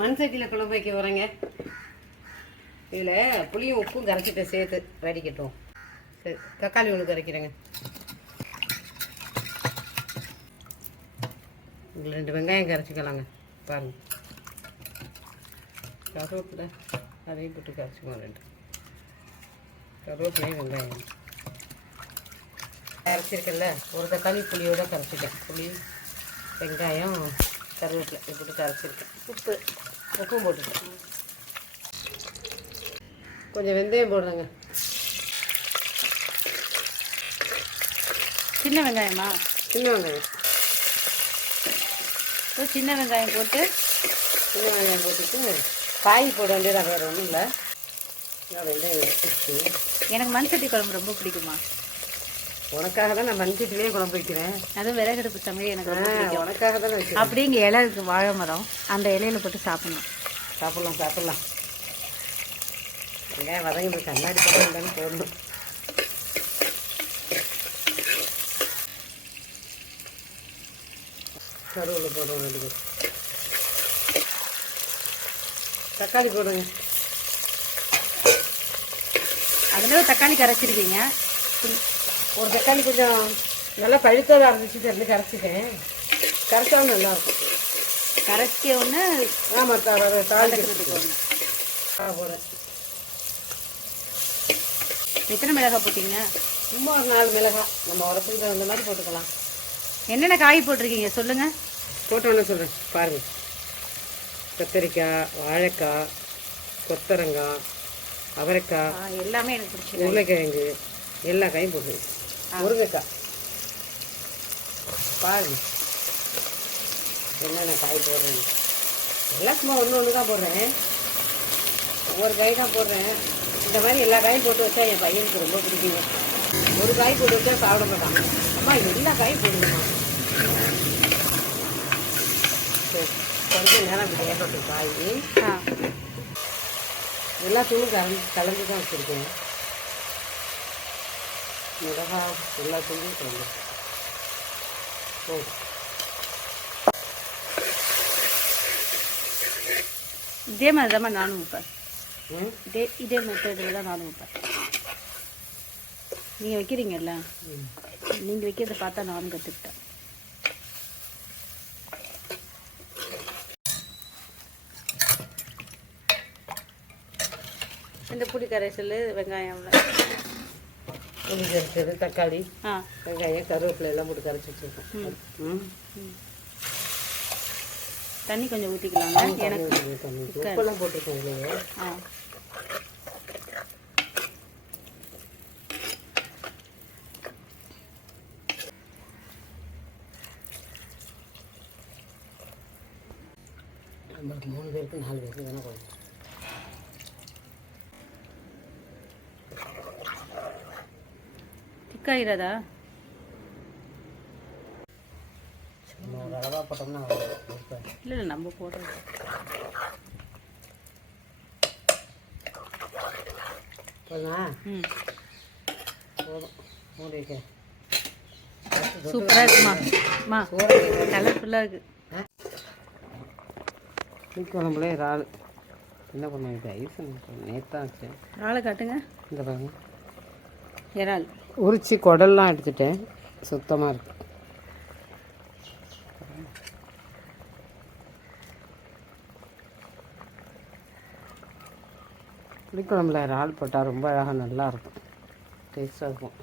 மண் சட்டியில் குழம்பு வைக்க போகிறேங்க. இதில் புளியும் உப்பும் கரைச்சிட்டு சேர்த்து வடிக்கட்டும். சரி, தக்காளி ஒன்று கரைக்கிறேங்க. இதில் 2 வெங்காயம் கரைச்சிக்கலாங்க. பாருங்கள், கருவேப்பிலை அதையும் போட்டு கரைச்சிக்குவோம். 2 கருவேப்பிலையும் வெங்காயம் கரைச்சிருக்கேன்ல, ஒரு தக்காளி புளியோடு கரைச்சிட்டேன். புளி, வெங்காயம், கருவேப்பிலை போட்டு கரைச்சிருக்கேன். உப்பும் போட்டுட்டேன். கொஞ்சம் வெந்தயம் போடுறேங்க. சின்ன வெங்காயமா? சின்ன வெங்காயம். சின்ன வெங்காயம் போட்டுட்டு காய் போட வேண்டியதாக, வேறு ஒன்றும் இல்லை. வெங்காயம் எடுத்துச்சு. எனக்கு மண் சட்டி குழம்பு ரொம்ப பிடிக்குமா? உனக்காக தான் நான் மண் சட்டிலேயே குழம்பு வைக்கிறேன். அதுவும் விறகடுப்பு சமையல் எனக்கு ரொம்ப பிடிக்கும். உனக்காக தான் வைக்கிறேன். அப்படியே இங்கே இலை இருக்குது, வாழை மரம், அந்த இலையில போட்டு சாப்பிடலாம். வெங்காயம் வதங்கி கண்ணாடி கூட இல்லைன்னு போடணும். கருவேப்பிலை போடுறோம். 2 பேர் தக்காளி போடுங்க. அதில் தக்காளி கரைச்சிருக்கீங்க. ஒரு தக்காளி கொஞ்சம் நல்லா பழுத்ததாக இருந்துச்சு, தெரிஞ்சு கரைச்சிட்டேன். கரைச்சாலும் நல்லாயிருக்கும். கரைச்சி ஒன்று. ஆமாம், தாளிக்கிறதுக்கு ஒன்று போடுறேன். எத்தனை மிளகாய் போட்டீங்க? சும்மா ஒரு 4 மிளகாய், நம்ம உரப்புக்கு தகுந்த மாதிரி போட்டுக்கலாம். என்னென்ன காய் போட்டிருக்கீங்க சொல்லுங்கள். போட்டோன்னு சொல்கிறேன் பாருங்கள். கத்திரிக்காய், வாழைக்காய், கொத்தரங்காய், அவரைக்காய், எல்லாமே எனக்கு பிடிச்சி. உருளைக்கிழங்கு, எல்லா காயும் போட்டுருங்க. முருங்கைக்காய் பாருங்க என்னென்ன காய் போடுறேன். எல்லாம் சும்மா ஒன்று தான் போடுறேன். ஒவ்வொரு காய் தான் போடுறேன். இந்த மாதிரி எல்லா காயும் போட்டு வச்சா என் பையனுக்கு ரொம்ப பிடிக்குங்க. ஒரு காய் போட்டு வச்சா சாப்பிட மாட்டான். அம்மா எல்லா காயும் போடுங்கம்மா. சரி, கொஞ்சம் நேரம் அப்படி ஏற்பட்டு காய் எல்லா தூளும் கலந்து தான் வச்சுருக்கேன். மிளகா எல்லா தூளும் கலந்து. இதே மாதிரி தான் நானும் வைப்பேன். இதே மெத்தடில் தான் நானும் வைப்பேன். நீங்கள் வைக்கிறீங்கல்ல, நீங்கள் வைக்கிறத பார்த்தா நானும் கற்றுக்கிட்டேன். இந்த புளி கரைசல், வெங்காயம், புளி கரைச்சது, தக்காளி, வெங்காயம், கருவேப்பிலை எல்லாம் போட்டு கரைச்சி வச்சுருக்கோம். தண்ணி கொஞ்சம் ஊற்றிக்கலாங்க. எனக்கு உப்பெல்லாம் போட்டிருக்கோம் இல்லையே. நம்மளுக்கு 3 பேருக்கு 4 பேருக்கு தானே போகும். திக்காயிராதா? ஒரு அளவாக போட்டோம்னா இல்லை நம்ம போடுறது. போதும், மூடி வைக்க. சூப்பராக இருக்குமா? கலர்ஃபுல்லாக இருக்குது. குழம்புல இறால் என்ன பண்ணுவோம்? இது ஐஸ் நேத்தான் ஆச்சு. இறாலை காட்டுங்க. இந்த பாருங்க, இறால் உரிச்சி குடல்லாம் எடுத்துட்டேன். சுத்தமாக இருக்கு. புளிக்குழம்புல இறால் போட்டால் ரொம்ப அழகாக நல்லாயிருக்கும், டேஸ்ட்டாக இருக்கும்.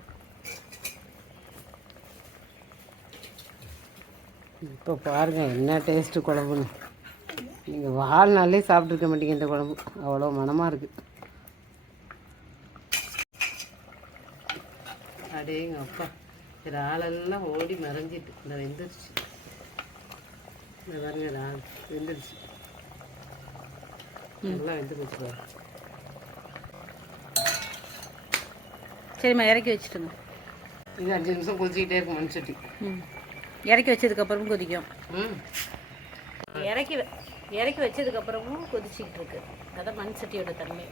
இப்போ பாருங்கள் என்ன டேஸ்ட்டு குழம்புன்னு. நீங்கள் வாழ்நாளே சாப்பிட்ருக்க மாட்டீங்க இந்த குழம்பு, அவ்வளோ மனமாக இருக்குது. அடேங்க அப்பா, இறாலெல்லாம் ஓடி மறைஞ்சிட்டு இந்த வெந்துருச்சு. இந்த பாருங்க, இறால் வெந்துருச்சு, நல்லா வெந்து போச்சு. சரிம்மா, இறக்கி வச்சுட்டுங்க. இது 5 நிமிஷம் கொதிச்சிக்கிட்டே இருக்கும் மண் சட்டி. இறக்கி வச்சதுக்கப்புறமும் கொதிக்கும். இறக்கி வச்சதுக்கப்புறமும் கொதிச்சிக்கிட்டு இருக்கு. அதான் மண் சட்டியோட தன்மை.